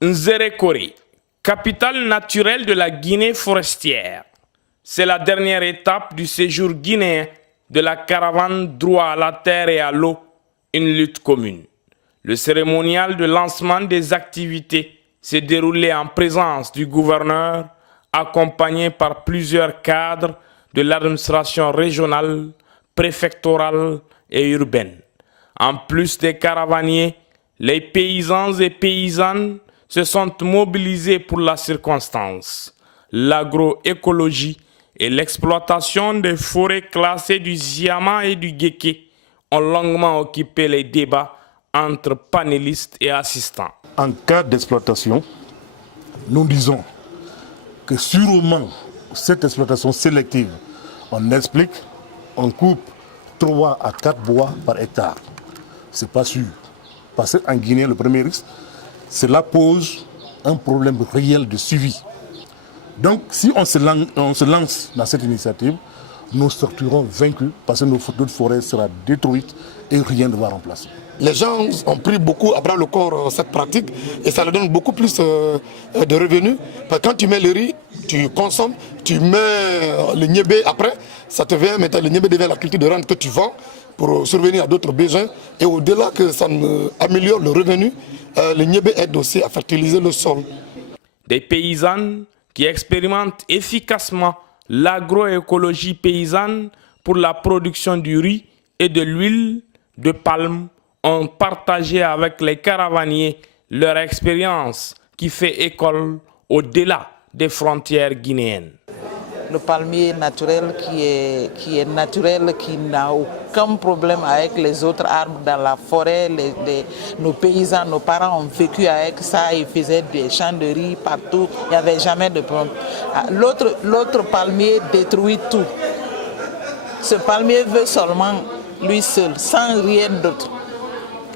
Nzerekore, capitale naturelle de la Guinée forestière. C'est la dernière étape du séjour guinéen de la caravane droit à la terre et à l'eau, une lutte commune. Le cérémonial de lancement des activités s'est déroulé en présence du gouverneur, accompagné par plusieurs cadres de l'administration régionale, préfectorale et urbaine. En plus des caravaniers, les paysans et paysannes se sont mobilisés pour la circonstance. L'agroécologie et l'exploitation des forêts classées du Ziama et du Guéké ont longuement occupé les débats entre panélistes et assistants. En cas d'exploitation, nous disons que sûrement cette exploitation sélective, on explique, on coupe 3 à 4 bois par hectare. Ce n'est pas sûr. Parce qu'en Guinée, le premier risque, cela pose un problème réel de suivi. Donc, si on se lance dans cette initiative, nous sortirons vaincus parce que notre forêt sera détruite et rien ne va remplacer. Les gens ont pris beaucoup à bras le corps cette pratique et ça leur donne beaucoup plus de revenus. Parce que quand tu mets le riz, tu consommes, tu mets le niébé après, ça te vient, mais le niébé devient la culture de rente que tu vends pour survenir à d'autres besoins. Et au-delà que ça améliore le revenu, le niébé aide aussi à fertiliser le sol. Des paysannes qui expérimentent efficacement l'agroécologie paysanne pour la production du riz et de l'huile de palme ont partagé avec les caravaniers leur expérience qui fait école au-delà des frontières guinéennes. Le palmier naturel qui est naturel, qui n'a aucun problème avec les autres arbres dans la forêt. Nos paysans, nos parents ont vécu avec ça, ils faisaient des champs de riz partout, il n'y avait jamais de problème. L'autre palmier détruit tout. Ce palmier veut seulement lui seul, sans rien d'autre.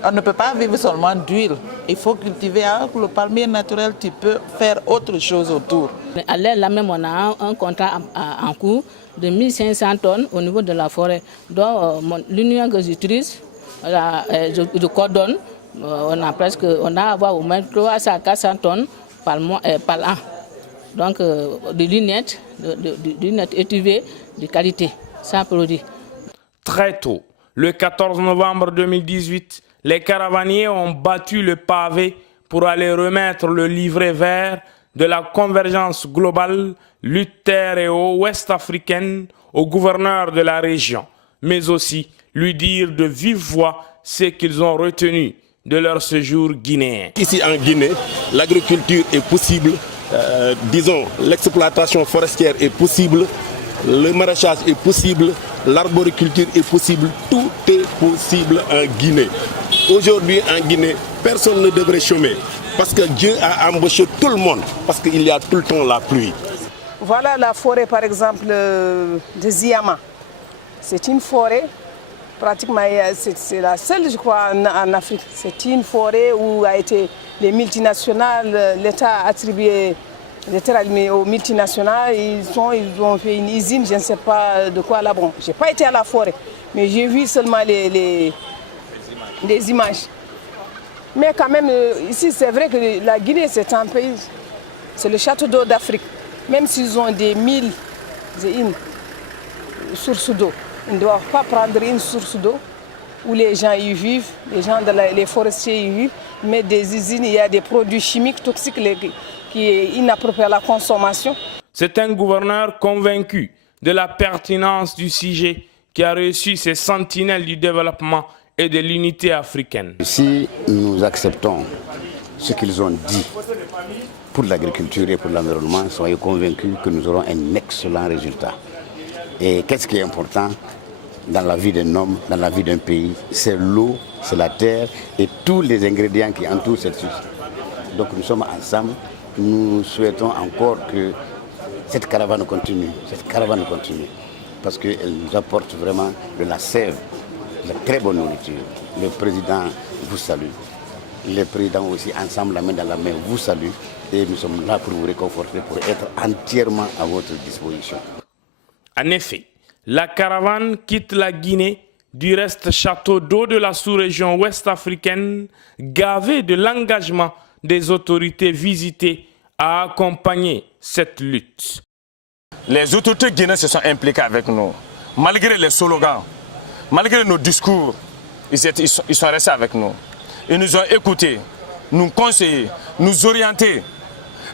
On ne peut pas vivre seulement d'huile. Il faut cultiver avec le palmier naturel, tu peux faire autre chose autour. À l'air là même, on a un contrat en cours de 1500 tonnes au niveau de la forêt. Donc l'union que j'utilise, je coordonne, on a avoir au moins 300 à 400 tonnes par an. Donc des lunettes étuvées de qualité, sans produit. Très tôt, le 14 novembre 2018, les caravaniers ont battu le pavé pour aller remettre le livret vert de la convergence globale lutte terre et eau ouest-africaine au gouverneur de la région, mais aussi lui dire de vive voix ce qu'ils ont retenu de leur séjour guinéen. Ici en Guinée, l'agriculture est possible, disons l'exploitation forestière est possible, le maraîchage est possible, l'arboriculture est possible, tout est possible en Guinée. Aujourd'hui en Guinée, personne ne devrait chômer parce que Dieu a embauché tout le monde, parce qu'il y a tout le temps la pluie. Voilà la forêt par exemple de Ziama. C'est une forêt, pratiquement c'est la seule je crois en Afrique. C'est une forêt où a été les multinationales, l'État a attribué les terres aux multinationales, ils ont fait une usine, je ne sais pas de quoi là. Bon, je n'ai pas été à la forêt, mais j'ai vu seulement les images. Mais quand même, ici c'est vrai que la Guinée c'est un pays, c'est le château d'eau d'Afrique. Même s'ils ont des milles et une source d'eau, ils ne doivent pas prendre une source d'eau où les gens y vivent, les forestiers y vivent, mais des usines, il y a des produits chimiques toxiques qui est inapproprié à la consommation. C'est un gouverneur convaincu de la pertinence du sujet qui a reçu ces sentinelles du développement et de l'unité africaine. Si nous acceptons ce qu'ils ont dit pour l'agriculture et pour l'environnement, soyez convaincus que nous aurons un excellent résultat. Et qu'est-ce qui est important dans la vie d'un homme, dans la vie d'un pays? C'est l'eau c'est la terre et tous les ingrédients qui entourent cette source. Donc nous sommes ensemble, nous souhaitons encore que cette caravane continue, parce qu'elle nous apporte vraiment de la sève, de la très bonne nourriture. Le président vous salue, les présidents aussi ensemble, la main dans la main, vous saluent et nous sommes là pour vous réconforter, pour être entièrement à votre disposition. En effet, la caravane quitte la Guinée, du reste château d'eau de la sous-région ouest africaine, gavé de l'engagement des autorités visitées à accompagner cette lutte. Les autorités guinéennes se sont impliquées avec nous. Malgré les slogans, malgré nos discours, ils sont restés avec nous. Ils nous ont écoutés, nous conseillés, nous orientés.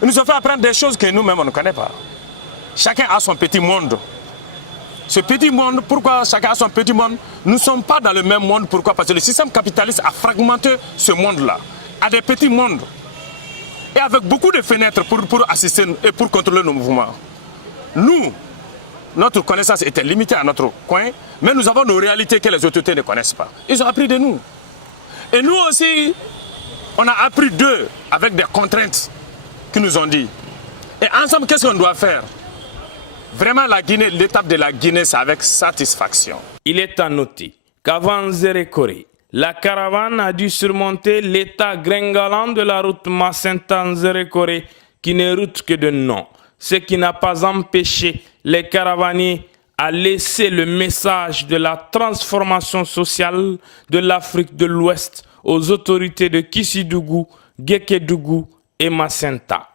Ils nous ont fait apprendre des choses que nous-mêmes on ne connaît pas. Chacun a son petit monde. Ce petit monde, pourquoi chacun a son petit monde? Nous ne sommes pas dans le même monde. Pourquoi? Parce que le système capitaliste a fragmenté ce monde-là à des petits mondes. Et avec beaucoup de fenêtres pour assister et pour contrôler nos mouvements. Nous, notre connaissance était limitée à notre coin, mais nous avons nos réalités que les autorités ne connaissent pas. Ils ont appris de nous. Et nous aussi, on a appris d'eux avec des contraintes qu'ils nous ont dit. Et ensemble, qu'est-ce qu'on doit faire? Vraiment, la Guinée, l'étape de la Guinée, c'est avec satisfaction. Il est à noter qu'avant Zérékoré, la caravane a dû surmonter l'état gringalant de la route Macenta-Zérékoré, qui n'est route que de nom, ce qui n'a pas empêché les caravaniers à laisser le message de la transformation sociale de l'Afrique de l'Ouest aux autorités de Kissidougou, Guékédougou et Macenta.